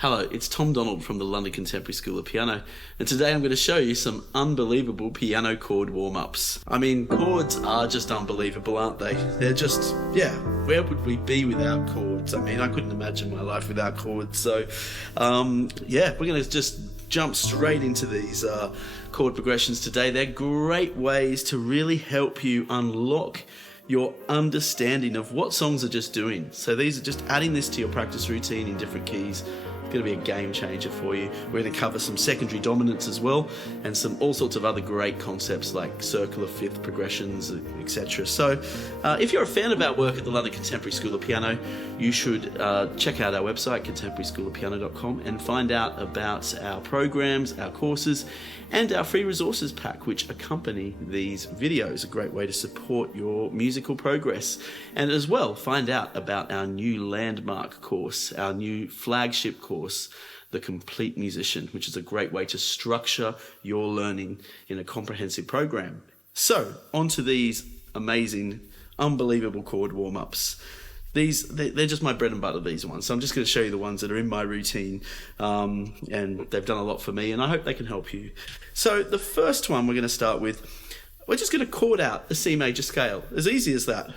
Hello, it's Tom Donald from the London Contemporary School of Piano, and today I'm going to show you some unbelievable piano chord warm-ups. I mean, chords are just unbelievable, aren't they? They're just, where would we be without chords? I mean, I couldn't imagine my life without chords, so, we're going to just jump straight into these chord progressions today. They're great ways to really help you unlock your understanding of what songs are just doing. So these are just adding this to your practice routine in different keys. It's going to be a game changer for you. We're going to cover some secondary dominants as well, and some all sorts of other great concepts like circular fifth progressions, etc. So if you're a fan of our work at the London Contemporary School of Piano, you should check out our website, contemporaryschoolofpiano.com, and find out about our programs, our courses, and our free resources pack which accompany these videos. A great way to support your musical progress. And as well, find out about our new landmark course, our new flagship course, The Complete Musician, which is a great way to structure your learning in a comprehensive program. So, on to these amazing, unbelievable chord warm-ups. They're just my bread and butter, these ones. So I'm just going to show you the ones that are in my routine, and they've done a lot for me, and I hope they can help you. So the first one we're going to start with, we're just going to chord out the C major scale. As easy as that.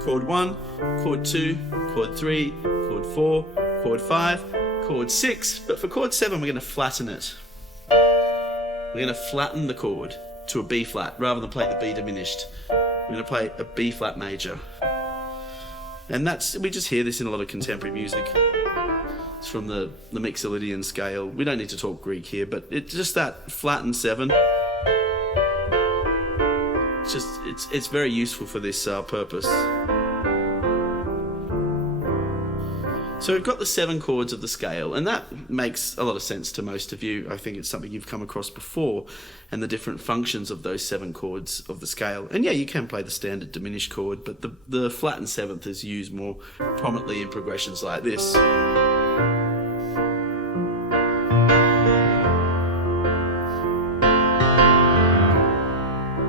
Chord 1, chord 2, chord 3, chord 4, chord 5, chord 6. But for chord 7, we're going to flatten it. We're going to flatten the chord to a B flat rather than play the B diminished. We're going to play a B flat major. And we just hear this in a lot of contemporary music. It's from the Mixolydian scale. We don't need to talk Greek here, but it's just that flattened 7. It's very useful for this purpose. So we've got the 7 chords of the scale, and that makes a lot of sense to most of you. I think it's something you've come across before, and the different functions of those 7 chords of the scale. And yeah, you can play the standard diminished chord, but the flattened 7th is used more prominently in progressions like this.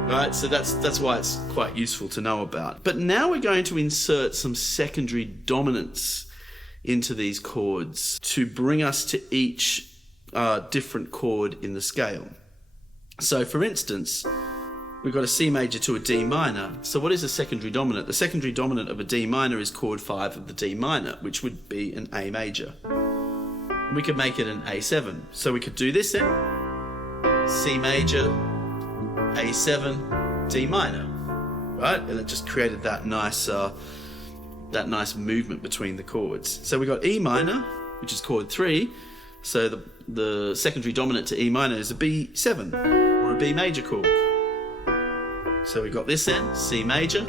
Right, so that's why it's quite useful to know about. But now we're going to insert some secondary dominants into these chords to bring us to each different chord in the scale. So for instance, we've got a C major to a D minor. So what is a secondary dominant? The secondary dominant of a D minor is chord 5 of the D minor, which would be an A major. We could make it an A7. So we could do this then. C major, A7, D minor. Right? And it just created that nice movement between the chords. So we got E minor, which is chord 3. So the secondary dominant to E minor is a B7 or a B major chord. So we got this then, C major,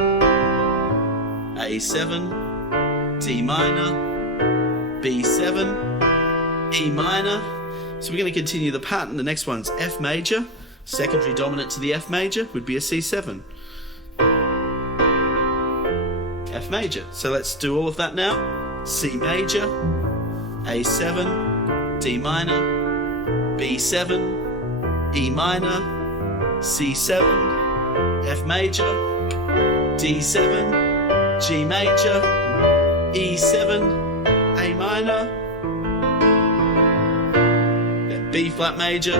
A7, D minor, B7, E minor. So we're going to continue the pattern. The next one's F major. Secondary dominant to the F major would be a C7. F major. So let's do all of that now. C major, A7, D minor, B7, E minor, C7, F major, D7, G major, E7, A minor, B flat major,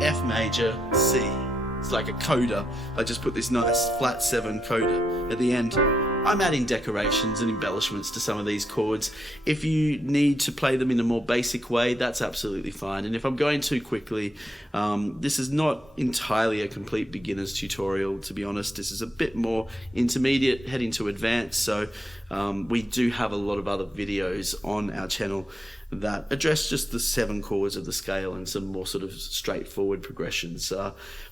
F major, C. It's like a coda. I just put this nice flat 7 coda at the end. I'm adding decorations and embellishments to some of these chords. If you need to play them in a more basic way, that's absolutely fine. And if I'm going too quickly, this is not entirely a complete beginner's tutorial, to be honest. This is a bit more intermediate, heading to advanced. So we do have a lot of other videos on our channel that address just the 7 chords of the scale and some more sort of straightforward progressions.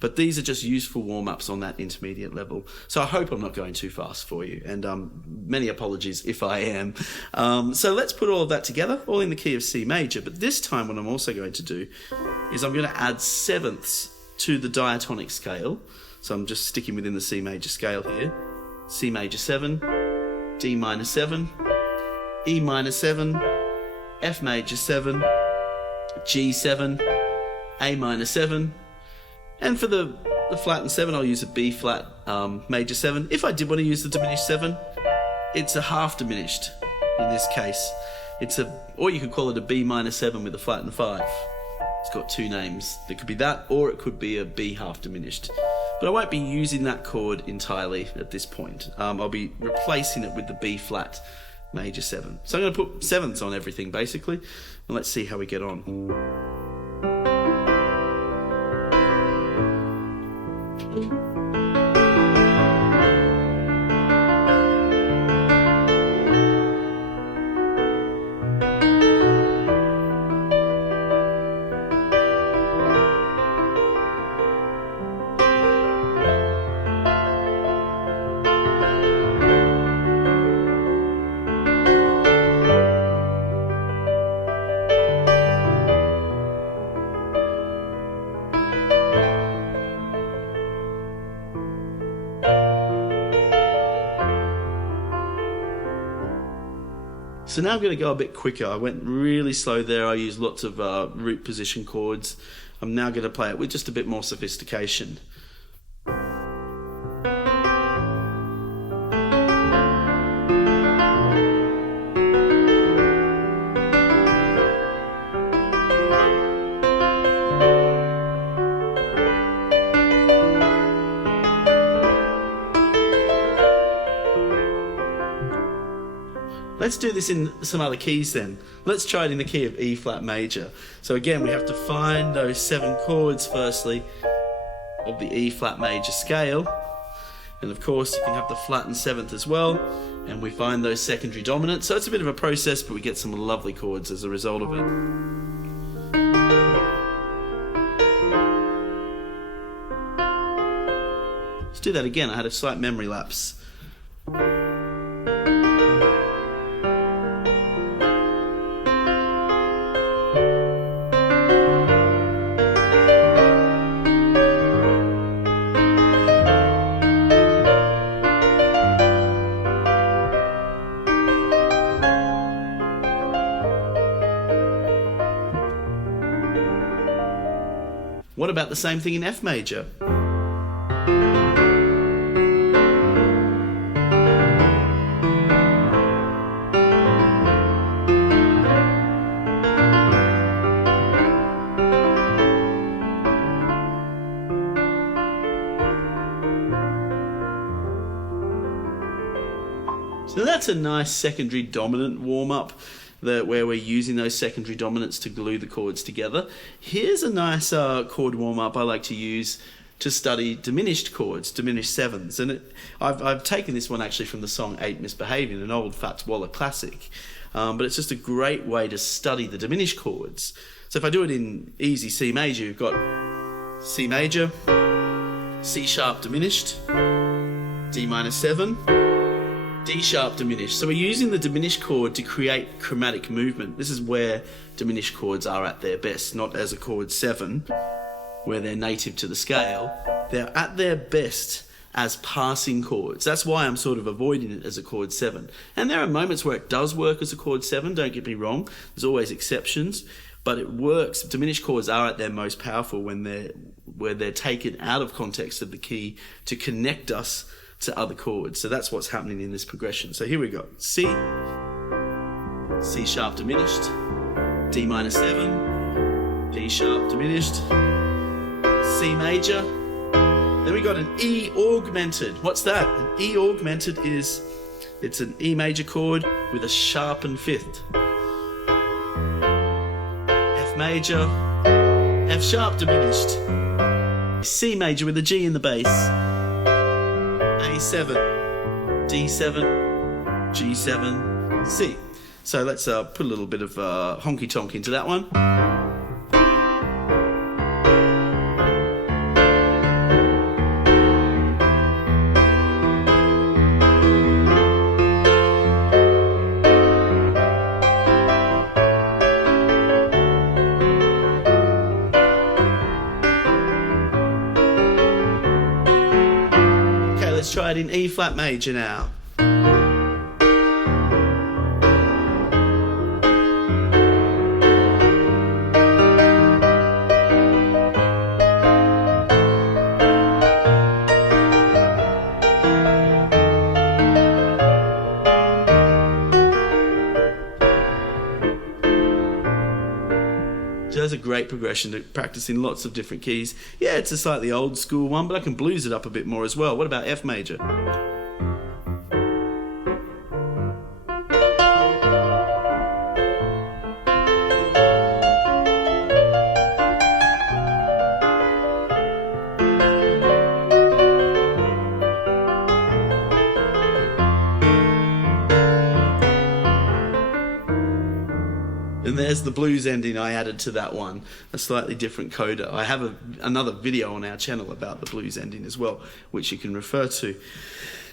But these are just useful warm-ups on that intermediate level. So I hope I'm not going too fast for you, and many apologies if I am. So let's put all of that together, all in the key of C major. But this time what I'm also going to do is I'm going to add 7ths to the diatonic scale. So I'm just sticking within the C major scale here. C major 7, D minor 7, E minor 7, F major 7, G7, A minor 7, and for the flattened 7 I'll use a B flat major 7. If I did want to use the diminished 7, it's a half diminished in this case. or you could call it a B minor 7 with a flattened 5. It's got two names. It could be that, or it could be a B half diminished. But I won't be using that chord entirely at this point. I'll be replacing it with the B flat major 7. So I'm going to put 7s on everything basically, and let's see how we get on. So now I'm going to go a bit quicker. I went really slow there. I used lots of root position chords. I'm now going to play it with just a bit more sophistication. Let's do this in some other keys then. Let's try it in the key of E flat major. So again, we have to find those 7 chords firstly of the E flat major scale. And of course you can have the flattened 7th as well. And we find those secondary dominants. So it's a bit of a process, but we get some lovely chords as a result of it. Let's do that again. I had a slight memory lapse. What about the same thing in F major? So that's a nice secondary dominant warm-up where we're using those secondary dominants to glue the chords together. Here's a nice chord warm-up I like to use to study diminished chords, diminished 7s. And I've taken this one actually from the song Ain't Misbehaving, an old Fats Waller classic. But it's just a great way to study the diminished chords. So if I do it in easy C major, you've got C major, C sharp diminished, D minor 7, D sharp diminished. So we're using the diminished chord to create chromatic movement. This is where diminished chords are at their best, not as a chord 7, where they're native to the scale. They're at their best as passing chords. That's why I'm sort of avoiding it as a chord 7. And there are moments where it does work as a chord 7, don't get me wrong. There's always exceptions, but it works. Diminished chords are at their most powerful when they're taken out of context of the key to connect us to other chords. So that's what's happening in this progression. So here we go. C, C sharp diminished, D minor 7, D sharp diminished, C major. Then we got an E augmented. What's that? An E augmented it's an E major chord with a sharpened 5th. F major, F sharp diminished, C major with a G in the bass, A7, D7, G7, C. So let's put a little bit of honky tonk into that one. Let's try it in E flat major now. So that's a great progression to practice in lots of different keys. Yeah, it's a slightly old school one, but I can blues it up a bit more as well. What about F major? And there's the blues ending I added to that one, a slightly different coda. I have another video on our channel about the blues ending as well, which you can refer to.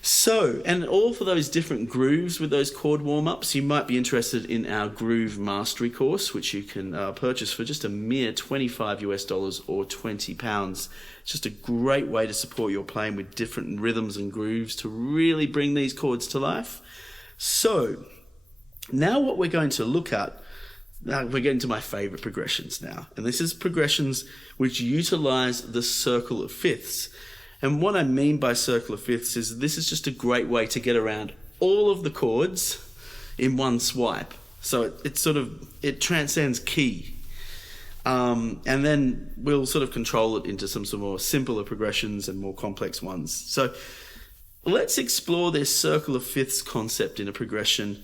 So, and all for those different grooves with those chord warm-ups, you might be interested in our Groove Mastery course, which you can purchase for just a mere $25 or £20. It's just a great way to support your playing with different rhythms and grooves to really bring these chords to life. So, now what we're going to look at, we're getting to my favourite progressions now. And this is progressions which utilise the circle of fifths. And what I mean by circle of fifths is this is just a great way to get around all of the chords in one swipe. So it transcends key. And then we'll sort of control it into some more simpler progressions and more complex ones. So let's explore this circle of fifths concept in a progression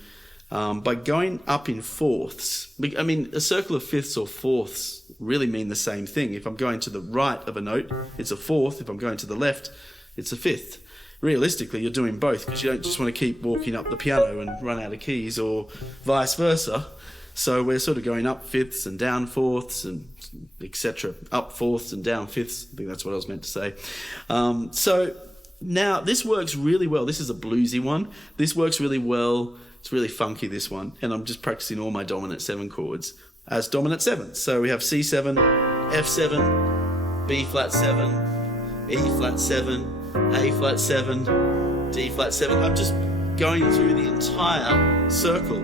by going up in fourths. I mean, a circle of fifths or fourths really mean the same thing. If I'm going to the right of a note, it's a fourth. If I'm going to the left, it's a fifth. Realistically, you're doing both because you don't just want to keep walking up the piano and run out of keys, or vice versa. So we're sort of going up fifths and down fourths and etc. Up fourths and down fifths. I think that's what I was meant to say. So now this works really well. This is a bluesy one. This works really well. It's really funky, this one. And I'm just practicing all my dominant 7 chords as dominant 7s. So we have C7, F7, B flat 7, E flat 7, A flat 7, D flat 7. I'm just going through the entire circle.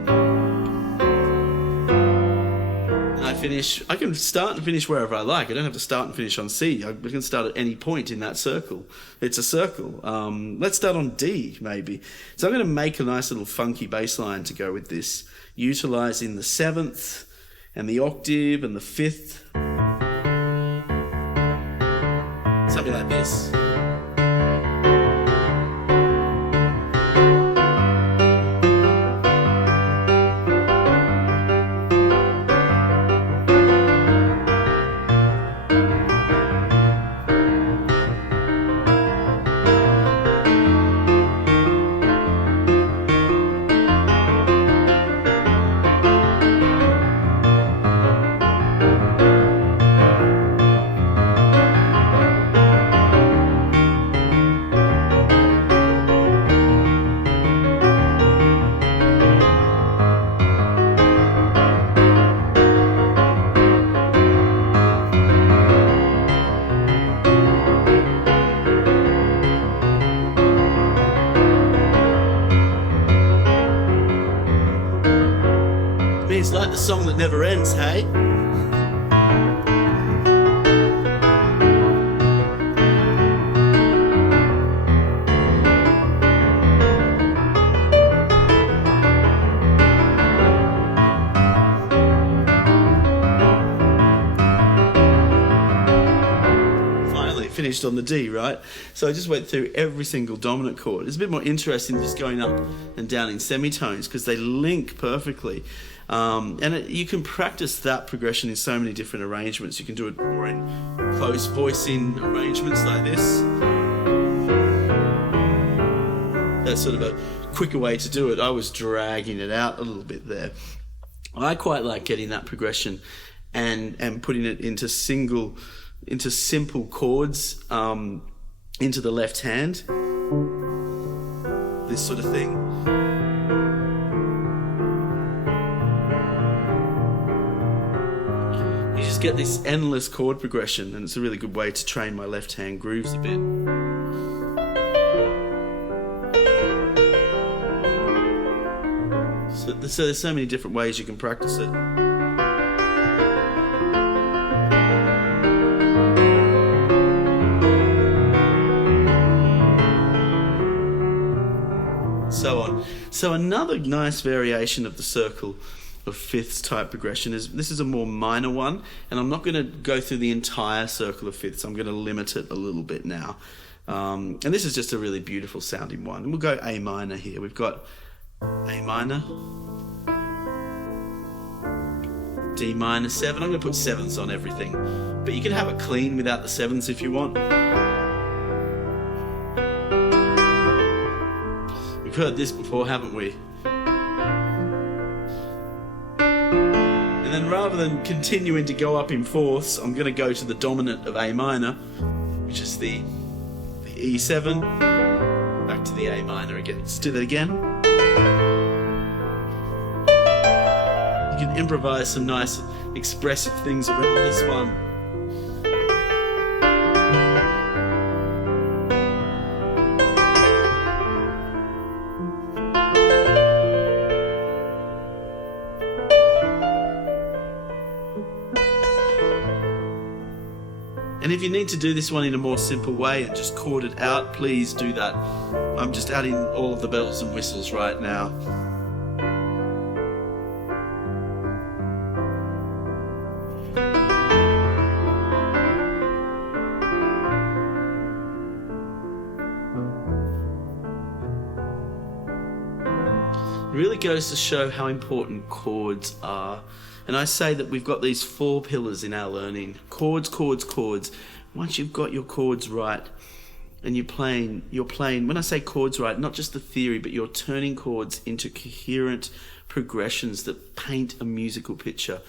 And I finish, I can start and finish wherever I like. I don't have to start and finish on C. I can start at any point in that circle. It's a circle. Let's start on D, maybe. So I'm going to make a nice little funky bass line to go with this, utilising the 7th and the octave and the 5th. Something like this. It's like the song that never ends, hey? Finally finished on the D, right? So I just went through every single dominant chord. It's a bit more interesting just going up and down in semitones because they link perfectly. You can practice that progression in so many different arrangements. You can do it more in close voicing arrangements like this. That's sort of a quicker way to do it. I was dragging it out a little bit there. I quite like getting that progression and putting it into simple chords into the left hand. This sort of thing. You just get this endless chord progression, and it's a really good way to train my left hand grooves a bit. So there's so many different ways you can practice it. So on. So another nice variation of the circle of fifths type progression. This is a more minor one, and I'm not going to go through the entire circle of fifths. I'm going to limit it a little bit now. And this is just a really beautiful sounding one. And we'll go A minor here. We've got A minor, D minor 7. I'm going to put 7s on everything, but you can have it clean without the 7s if you want. We've heard this before, haven't we? And then rather than continuing to go up in fourths, I'm going to go to the dominant of A minor, which is the E7, back to the A minor again. Let's do that again. You can improvise some nice expressive things around this one. And if you need to do this one in a more simple way and just chord it out, please do that. I'm just adding all of the bells and whistles right now. It really goes to show how important chords are. And I say that we've got these 4 pillars in our learning. Chords, chords, chords. Once you've got your chords right and you're playing, when I say chords right, not just the theory, but you're turning chords into coherent progressions that paint a musical picture.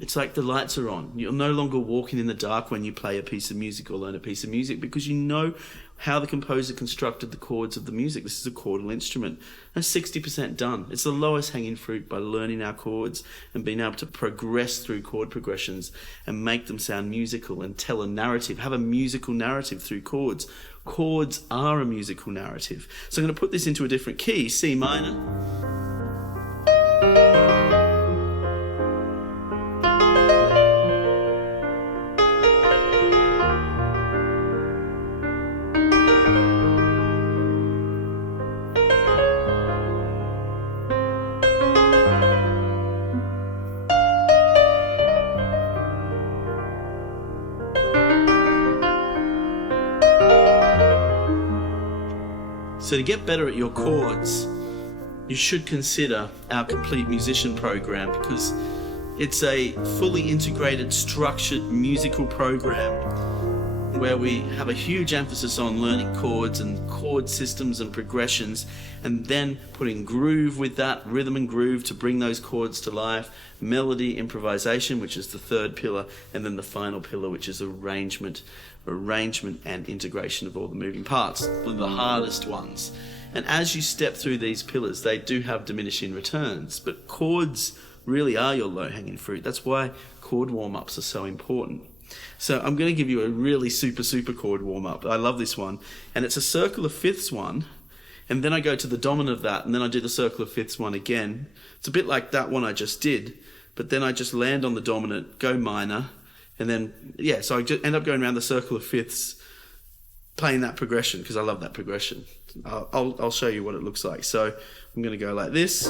It's like the lights are on. You're no longer walking in the dark when you play a piece of music or learn a piece of music, because you know how the composer constructed the chords of the music. This is a chordal instrument. That's 60% done. It's the lowest hanging fruit by learning our chords and being able to progress through chord progressions and make them sound musical and tell a narrative, have a musical narrative through chords. Chords are a musical narrative. So I'm going to put this into a different key, C minor. So to get better at your chords, you should consider our Complete Musician program, because it's a fully integrated, structured musical program where we have a huge emphasis on learning chords and chord systems and progressions, and then putting groove with that, rhythm and groove to bring those chords to life, melody, improvisation, which is the 3rd pillar, and then the final pillar, which is arrangement and integration of all the moving parts, the hardest ones. And as you step through these pillars, they do have diminishing returns, but chords really are your low-hanging fruit. That's why chord warm-ups are so important. So I'm going to give you a really super chord warm-up. I love this one. And it's a circle of fifths one, and then I go to the dominant of that, and then I do the circle of fifths one again. It's a bit like that one I just did, but then I just land on the dominant, go minor, and then, so I just end up going around the circle of fifths, playing that progression, because I love that progression. I'll show you what it looks like. So I'm going to go like this.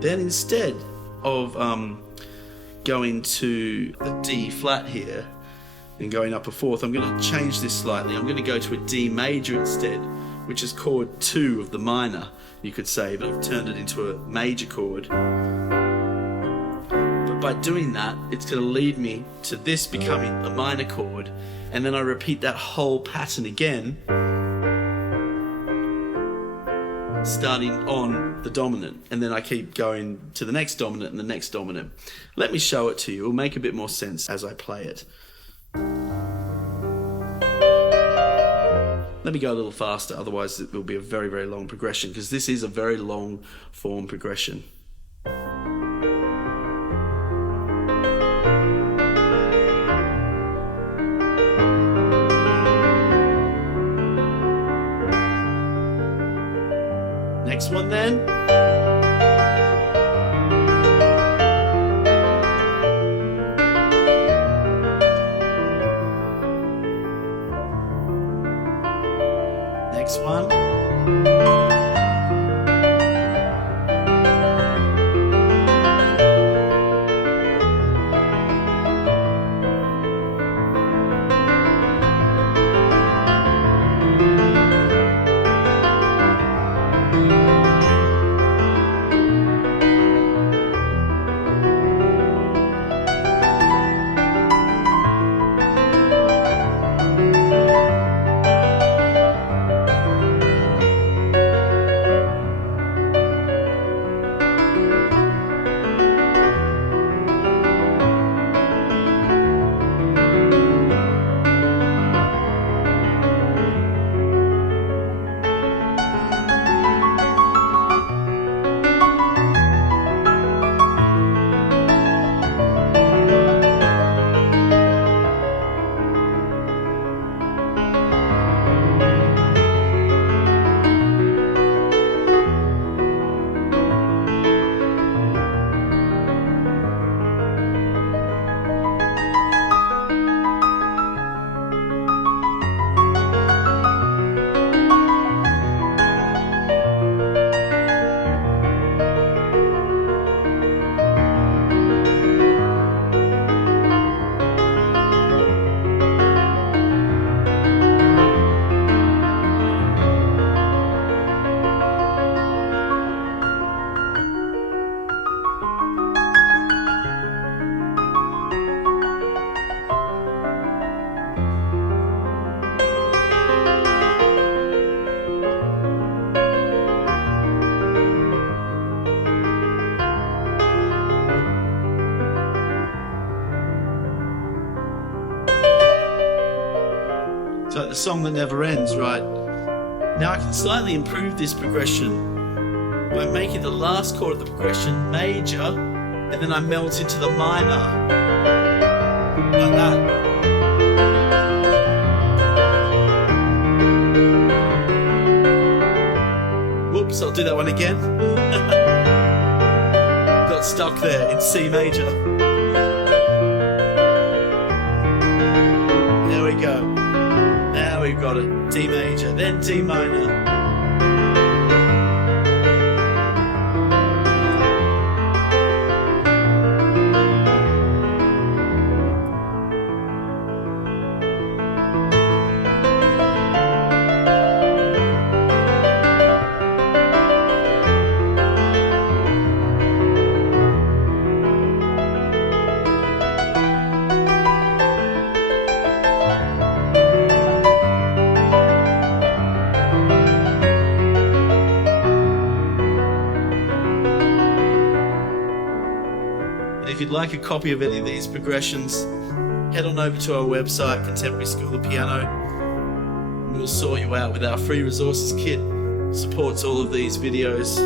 Then instead of going to the D flat here and going up a fourth, I'm going to change this slightly. I'm going to go to a D major instead, which is chord 2 of the minor, you could say, but I've turned it into a major chord. But by doing that, it's going to lead me to this becoming a minor chord, and then I repeat that whole pattern again, starting on the dominant, and then I keep going to the next dominant and the next dominant. Let me show it to you. It'll make a bit more sense as I play it. Let me go a little faster, otherwise it will be a very long progression, because this is a very long form progression. Next one then. song that never ends, right? Now I can slightly improve this progression by making the last chord of the progression major, and then I melt into the minor, like that. Whoops, I'll do that one again. Got stuck there in C major. There we go. Now we've got it. D major, then D minor. If you'd like a copy of any of these progressions, head on over to our website, Contemporary School of Piano, and we'll sort you out with our free resources kit. Supports all of these videos.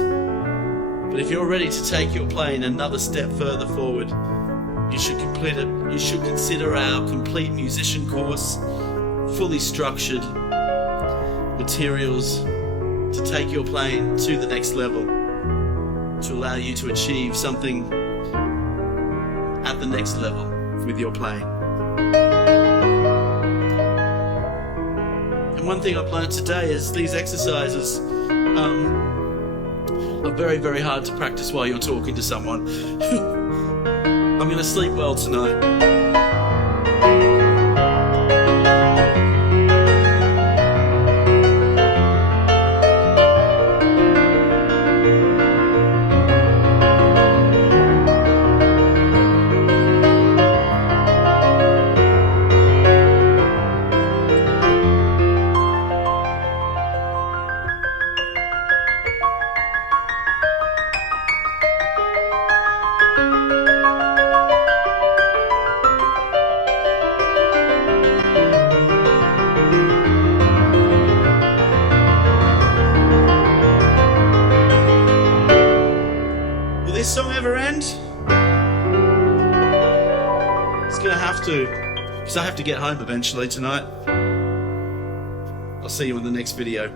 But if you're ready to take your playing another step further forward, you should complete it. You should consider our complete musician course, fully structured materials to take your playing to the next level, to allow you to achieve something at the next level with your playing. And one thing I've learned today is these exercises are very, very hard to practice while you're talking to someone. I'm going to sleep well tonight. This song ever end? It's gonna have to, because I have to get home eventually tonight. I'll see you in the next video.